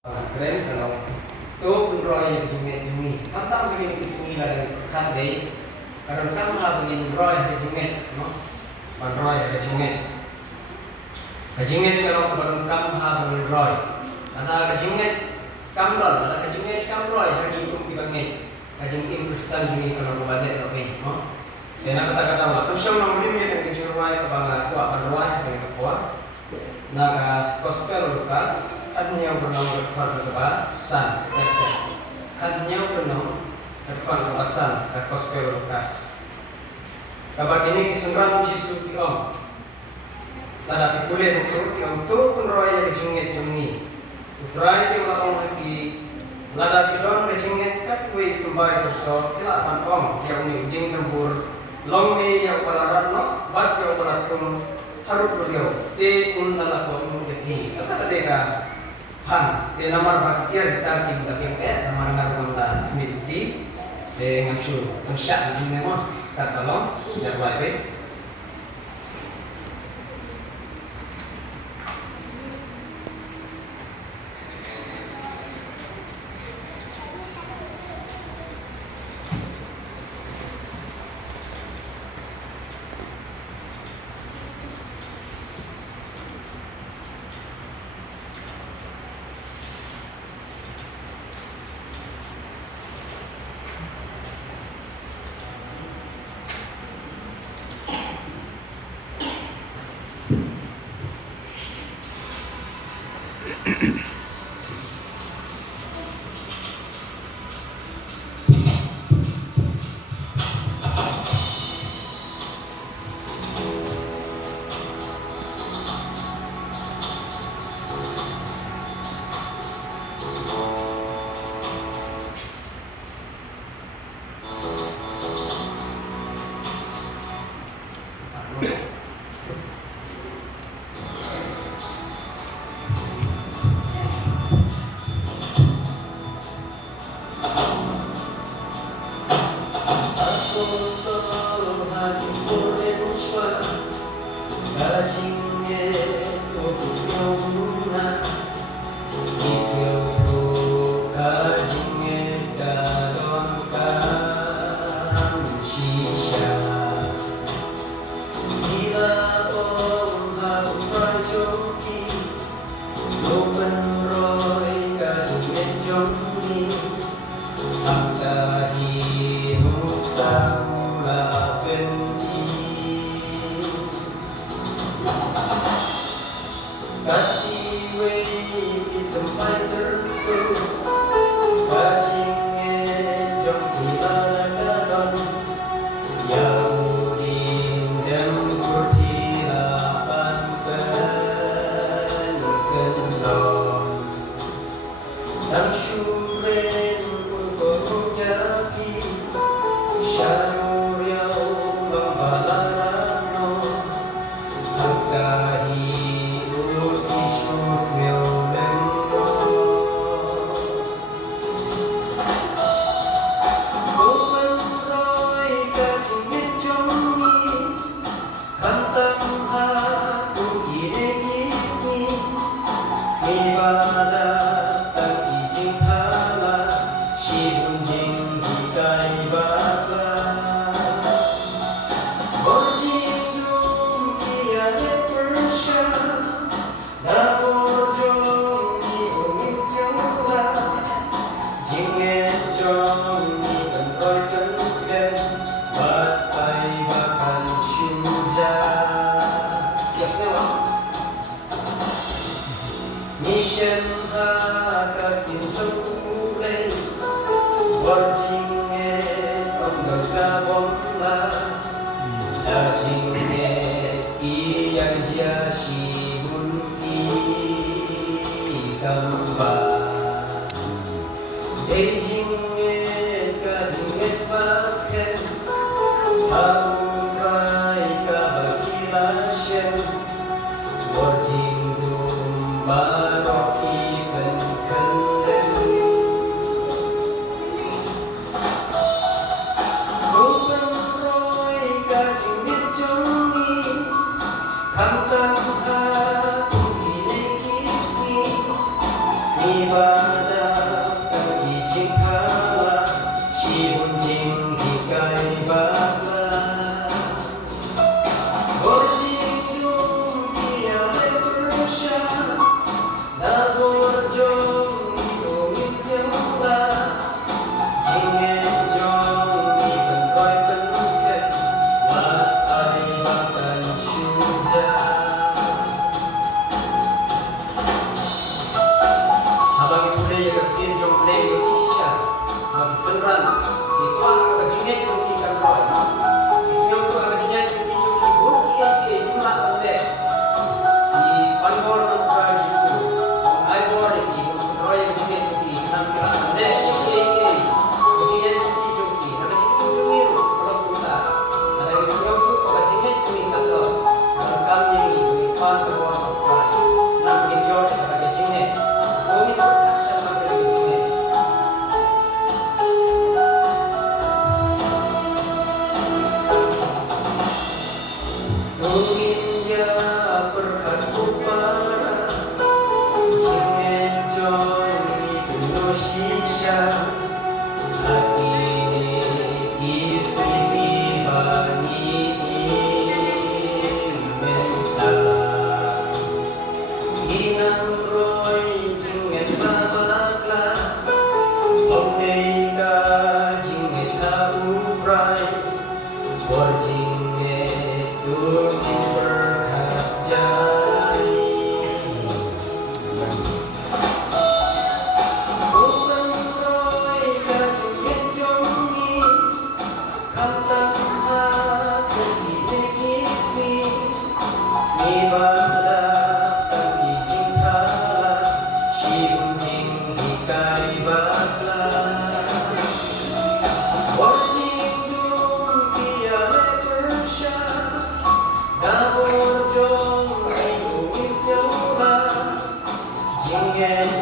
Keren kalau tu penroy jengit jumi. Tentang begini kismi dari kan dei. Karena kan lah begini roy jengit, no. Penroy jengit. Kejengit kalau berengkam ha begini roy. Ada kejengit kamron, ada kejengit kamroy lagi pun dibangit. Kejengit Kristen ini kalau berbalik lebih, no. Dan kata-kata lah. Terusnya namanya yang kejengit kebangan kuat penroy dengan kuat. Naga gospel Lukas. Hanya bernama kepada San, hanya bernama kepada San, gospel Lukas. Kabar ini kesenggara Yesus Tuhan. Tanda pikulir untuk penroya kejengit jumni. Utrai di orang lagi. Lada kilon kejengit katwe sembai terso. Kila pantom yang ni ujing terbur. Longmi yang pelaran no, bat yang pelatung harus beliau. Te undala pun jadi. Kata mereka. Han, di nomor bakir kita kim tapi nomor ngarunta miti dengan surensya ini mo katalong sudah baik. Viva 바다 이징카와 시분징기까이 바다 어진종기야의 불샤 나도 종이로 익생다 징해종이 근거의 근색 와아리 바다이 슈자 Abang ibu dia yang kecil jom play di sisa. Seran itu agak sini mungkin kan roy. Isinya tu agak sini mungkin jom ibu itu lah pasti. Di panggor nak try itu. I board itu roy yang sini mungkin enam kelas. Ada sini mungkin jom ni. Ada sini jom ni kalau kita. Ada isinya tu agak sini mungkin kan roy. Kami ni panggor nak try. Nam enjoy agak sini. Kami tu Mungkinnya berhati para Jangan jauhi Indonesia Hati di sini bani mental Inang roy jangan babaklah Omega jangan laburai Borjingnya Turki berharjai Bukan roy kajian jongi Kantang hati dikisi Sibada tapi jingkala Shibunjing hikai bakla Borjing dunia lepersya Namun jom ingin siapa Jinggen